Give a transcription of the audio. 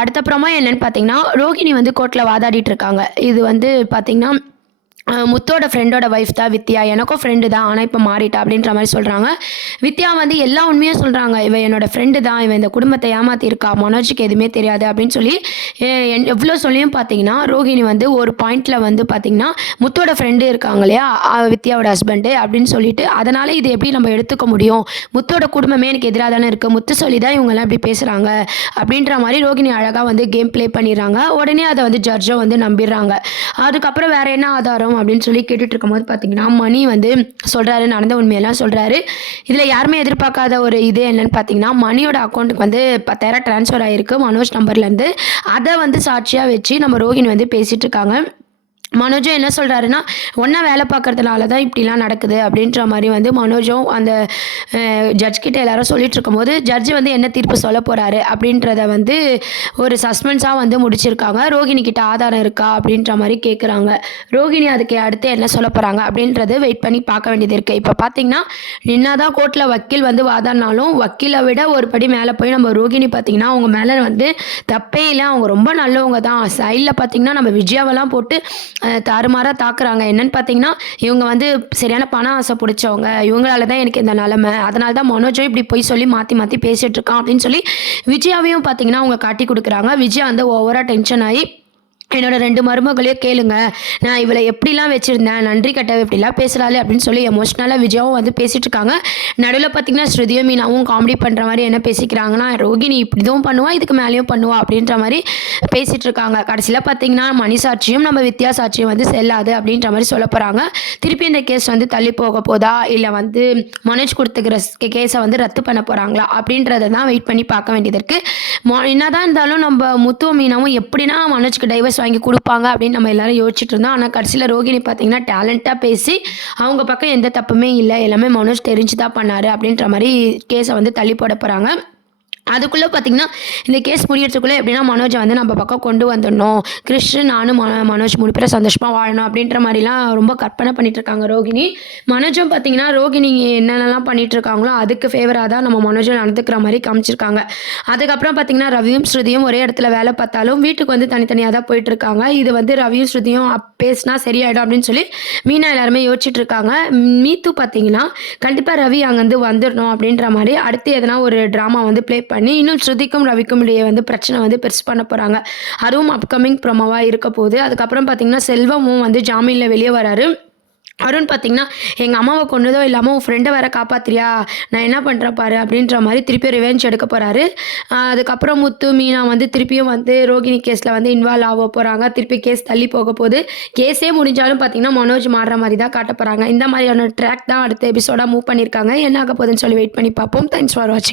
அடுத்த ப்ரோமோ என்னன்னு பார்த்தீங்கன்னா, ரோகிணி வந்து கோர்ட்ல வாதாடிட்டு இருக்காங்க. இது வந்து பார்த்தீங்கன்னா, முத்தோட ஃப்ரெண்டோட ஒய்ஃப் தான் வித்யா. எனக்கும் ஃப்ரெண்டு தான். ஆனா இப்ப மாறிட்டா அப்படின்ற மாரி சொல்றாங்க. வித்யா வந்து எல்லா உண்மையும் சொல்றாங்க. இவ என்னோட ஃப்ரெண்டு தான். இவ இந்த குடும்பத்த ஏமாத்தியிருக்கா. மனோஜுக்கு எதுவுமே தெரியாது அப்படின்னு சொல்லி எவ்ளோ சொல்லியும் பார்த்தீங்கன்னா, ரோகிணி வந்து ஒரு பாயிண்ட்ல வந்து பார்த்தீங்கன்னா, முத்தோட ஃப்ரெண்டு இருக்காங்க இல்லையா? வித்யாவோட ஹஸ்பண்டு அப்படின்னு சொல்லிட்டு, அதனால இது எப்படி நம்ம எடுத்துக்க முடியும்? முத்தோட குடும்பமே எனக்கு எதிரா தானே இருக்கு. முத்து சொல்லி தான் இவங்கலாம் இப்படி பேசுறாங்க. அப்படின்ற மாரி ரோகிணி அழகா வந்து கேம் ப்ளே பண்ணிடுறாங்க. உடனே அத வந்து ஜட்ஜும் வந்து நம்பிடுறாங்க. அதுக்கப்புறம் வேற என்ன ஆதாரம் அப்படின்னு சொல்லி கேட்டுட்டு இருக்கும்போது பார்த்தீங்கன்னா, மணி வந்து சொல்றாரு, நடந்த உண்மையெல்லாம் சொல்றாரு. இதில யாருமே எதிர்பார்க்காத ஒரு இது என்னன்னு பார்த்தீங்கன்னா, மணியோட அக்கௌண்ட்டுக்கு வந்து 10,000 ட்ரான்ஸ்ஃபர் ஆயிருக்கு மனோஜ் நம்பர்லேருந்து. அத வந்து சாட்சியா வச்சு நம்ம ரோஹிணி வந்து பேசிட்டு இருக்காங்க. மனோஜும் என்ன சொல்றாருன்னா, ஒண்ணா வேலை பார்க்கறதுனால தான் இப்படிலாம் நடக்குது அப்படின்ற மாரி வந்து மனோஜும் அந்த ஜட்ஜ் கிட்ட எல்லாரும் சொல்லிட்டு இருக்கும்போது, ஜட்ஜ் வந்து என்ன தீர்ப்பு சொல்லப் போறாரு அப்படின்றத வந்து ஒரு சஸ்பென்ஸா வந்து முடிச்சிருக்காங்க. ரோகிணி கிட்ட ஆதாரம் இருக்கா அப்படின்ற மாரி கேட்குறாங்க. ரோகிணி அதுக்கு அடுத்து என்ன சொல்லப் போறாங்க அப்படின்றது வெயிட் பண்ணி பார்க்க வேண்டியது இருக்கு. இப்ப பார்த்தீங்கன்னா, என்னதான் கோர்ட்ல வக்கீல் வந்து வாதாடினாலும், வக்கீல விட ஒரு படி மேல போய் நம்ம ரோகிணி பார்த்தீங்கன்னா, அவங்க மேல வந்து தப்பே இல்ல. அவங்க ரொம்ப நல்லவங்க தான். சைட்ல பார்த்தீங்கன்னா, நம்ம விஜயாவெல்லாம் போட்டு தாறுமாறா தாக்குறாங்க. என்னன்னு பார்த்தீங்கன்னா, இவங்க வந்து சரியான பண ஆசை புடிச்சவங்க. இவங்களால தான் எனக்கு இந்த நிலைமை. அதனால தான் மனோஜும் இப்படி பொய் சொல்லி மாத்தி மாத்தி பேசிட்டு இருக்கான் அப்படின்னு சொல்லி விஜயாவையும் பார்த்தீங்கன்னா, அவங்க காட்டிக் குடுக்குறாங்க. விஜயா வந்து ஓவரா டென்ஷன் ஆயி என்னோட 2 மருமகளையும் கேளுங்க. நான் இவள எப்படிலாம் வச்சிருந்தேன். நன்றி கெட்டவ இப்படிலாம் பேசுறாளே அப்படின்னு சொல்லி எமோஷனலா விஜயாவும் வந்து பேசிட்டு இருக்காங்க. நடுவுல பார்த்தீங்கன்னா, ஸ்ருதியும் மீனாவும் காமெடி பண்ற மாரி என்ன பேசிக்கிறாங்கன்னா, ரோகிணி இப்படிதும் பண்ணுவா, இதுக்கு மேலயும் பண்ணுவா அப்படின்ற மாரி பேசிட்டு இருக்காங்க. கடைசியில பார்த்தீங்கன்னா, மணி சாட்சியும் நம்ம வித்யா சாட்சியும் வந்து செல்லாது அப்படின்ற மாரி சொல்லப் போறாங்க. திருப்பி இந்த கேஸ் வந்து தள்ளி போக போதா? இல்ல வந்து மனோஜ் குடுத்துக்கிற கேஸ வந்து ரத்து பண்ண போறாங்களா? அப்படின்றத தான் வெயிட் பண்ணி பார்க்க வேண்டியது இருக்கு. என்னதான் இருந்தாலும் நம்ம முத்துவும் மீனாவும் எப்படின்னா மனோஜ்க்கு டைவர்ஸ் வாங்கி குடுப்பாங்க அப்படின்னு நம்ம எல்லாரும் யோசிச்சுட்டு இருந்தோம். ஆனா கடைசியில ரோகிணி பார்த்தீங்கன்னா, டேலண்டா பேசி அவங்க பக்கம் எந்த தப்புமே இல்ல. எல்லாமே மனோஜ் தெரிஞ்சு தான் பண்ணாரு அப்படின்ற மாரி கேஸ வந்து தள்ளி போட போறாங்க. அதுக்குள்ள பார்த்தீங்கன்னா, இந்த கேஸ் முடியறதுக்குள்ள எப்படின்னா மனோஜ வந்து நம்ம பக்கம் கொண்டு வந்துடணும். கிறிஷ், நானும் மனோஜ் 3 பேரும் சந்தோஷமா வாழணும் அப்படின்ற மாரிலாம் ரொம்ப கற்பனை பண்ணிட்டு இருக்காங்க ரோகிணி. மனோஜும் பார்த்தீங்கன்னா, ரோகிணி என்னென்னலாம் பண்ணிட்டு இருக்காங்களோ அதுக்கு ஃபேவரா தான் நம்ம மனோஜும் நடந்துக்கிற மாரி காமிச்சிருக்காங்க. அதுக்கப்புறம் பார்த்தீங்கன்னா, ரவியும் ஸ்ருதியும் ஒரே இடத்துல வேலை பார்த்தாலும் வீட்டுக்கு வந்து தனித்தனியா தான் போயிட்டு இருக்காங்க. இது வந்து ரவியும் ஸ்ருதியும் பேசினா சரியாயிடும் அப்படின்னு சொல்லி மீனா எல்லாருமே யோசிச்சுட்டு இருக்காங்க. மீத்து பார்த்தீங்கன்னா, கண்டிப்பா ரவி அங்கேருந்து வந்துடணும் அப்படின்ற மாரி அடுத்து எதனா ஒரு ட்ராமா வந்து ப்ளே பண்ணி இன்னும் ஸ்ருதிக்கும் ரவிக்கும் இடையே வந்து பிரச்சனை வந்து பெருசு பண்ண போறாங்க. அதுவும் அப்கமிங் ப்ரோமோவா இருக்க போகுது. அதுக்கப்புறம் பார்த்தீங்கன்னா, செல்வமும் வந்து ஜாமீன்ல வெளியே வராரு. அருண் பார்த்தீங்கன்னா, எங்க அம்மாவ கொன்னதோ இல்லாம உன் ஃப்ரெண்ட வேற காப்பாத்துறியா? நான் என்ன பண்றேன் பாரு அப்படின்ற மாரி திருப்பி ரிவெஞ்ச் எடுக்க போறாரு. அதுக்கப்புறம் முத்து, மீனா வந்து திருப்பியும் வந்து ரோகிணி கேஸ்ல வந்து இன்வால்வ் ஆக போறாங்க. திருப்பி கேஸ் தள்ளி போக போகுது. கேஸே முடிஞ்சாலும் பார்த்தீங்கன்னா, மனோஜ் மாறுற மாரி தான் காட்ட போறாங்க. இந்த மாதிரியான ட்ராக் தான் அடுத்த எபிசோடா மூவ் பண்ணியிருக்காங்க. என்ன ஆக போகுதுன்னு சொல்லி வெயிட் பண்ணி பார்ப்போம். தேங்க்ஸ் ஃபார் வாட்சிங்.